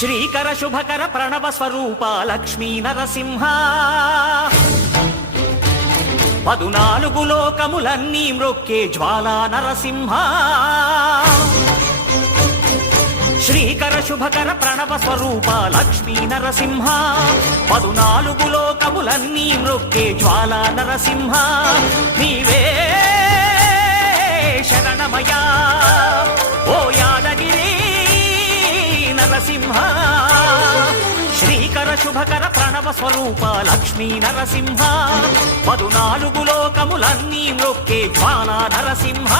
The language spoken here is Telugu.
శ్రీకర శుభకర ప్రణవ స్వరూప లక్ష్మీ నరసింహ 14 లోకములన్నీ మ్రొక్కే జ్వాలా నరసింహ శ్రీకర శుభకర ప్రణవ స్వరూప లక్ష్మీ నరసింహ 14 లోకములన్నీ మ్రొక్కే జ్వాలా నరసింహ నీవే శరణమయా ఓ యాదగిరి నరసింహ శ్రీకర శుభకర ప్రణవ స్వరూప లక్ష్మీ నరసింహ 14 లోకములన్నీ మ్రొక్కే జ్వాలా నరసింహ